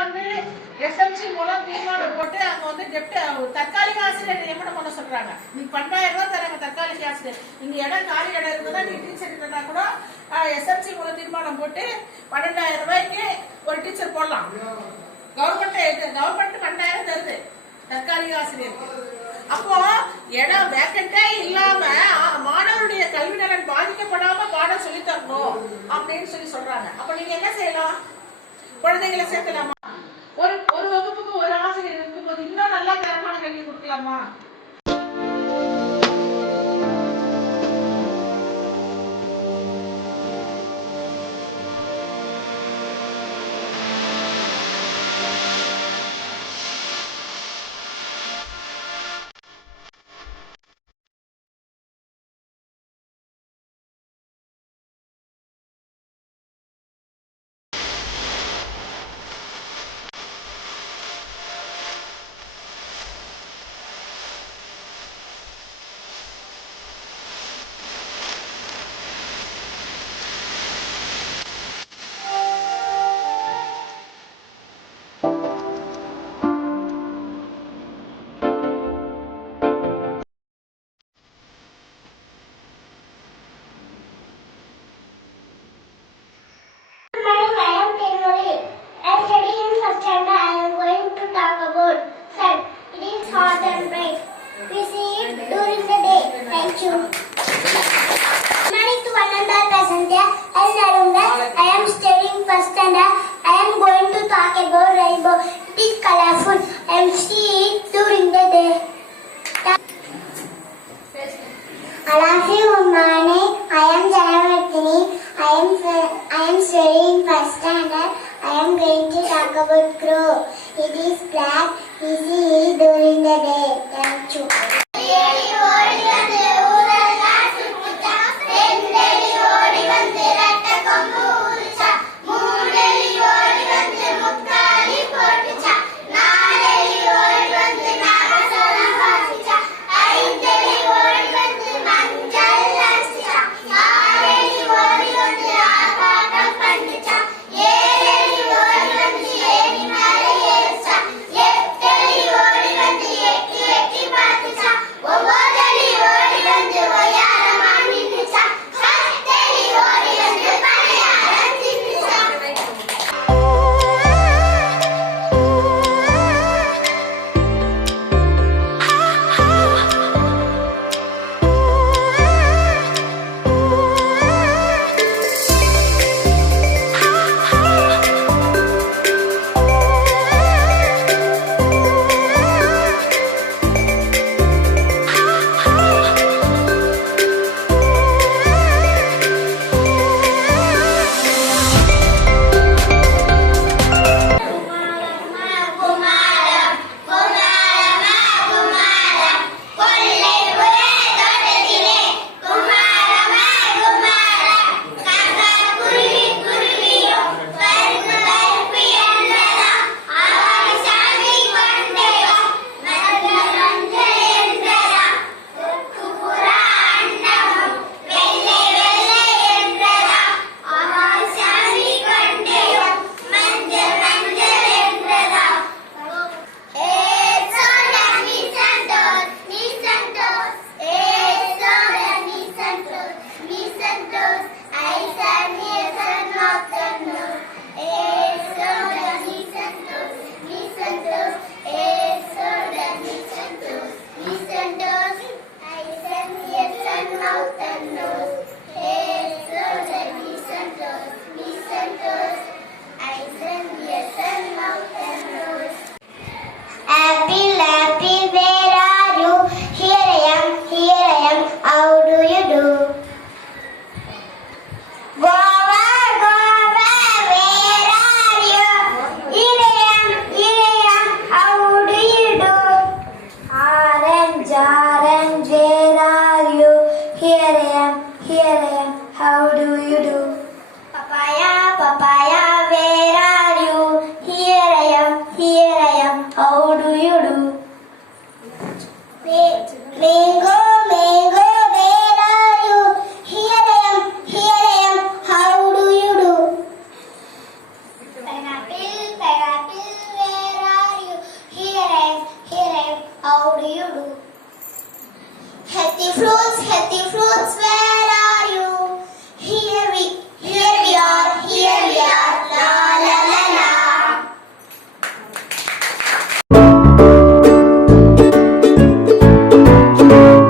வந்து எஸ்எம்சி மூலம் தீர்மானம் போட்டு அவங்க வந்து டெப்ட் தற்காலிக ஆசிரியர் நியமனம் பண்ண சொல்றாங்க நீ பன்னெண்டாயிரம் ரூபாய் தராங்க தற்காலிக ஆசிரியர் இந்த இடம் காலி இடம் இருக்குதா நீ டீச்சர் இல்லைன்னா கூட எஸ்எம்சி மூலம் தீர்மானம் போட்டு பன்னெண்டாயிரம் ரூபாய்க்கு ஒரு டீச்சர் போடலாம் கவர்மெண்ட் கவர்மெண்ட் பன்னெண்டாயிரம் தருது தற்காலிக ஆசிரியருக்கு அப்போ இடம் வேக்கண்டே இல்லாம மாணவருடைய கல்வி நலன் பாதிக்கப்படாம பாடம் சொல்லி தரணும் அப்படின்னு சொல்லி சொல்றாங்க அப்ப நீங்க என்ன செய்யலாம் குழந்தைகளை சேர்க்கலாமா ஒரு ஒரு வகுப்புக்கு ஒரு ஆசிரியர் இருக்கும்போது இன்னும் நல்லா தரமான கல்வி கொடுக்கலாமா first standard, I am going to talk about crow. It is black, easy during the day. Thank you. Mango, mango, where are you? Here I am, how do you do? Pineapple, pineapple, where are you? Here I am, how do you do? Healthy fruits, where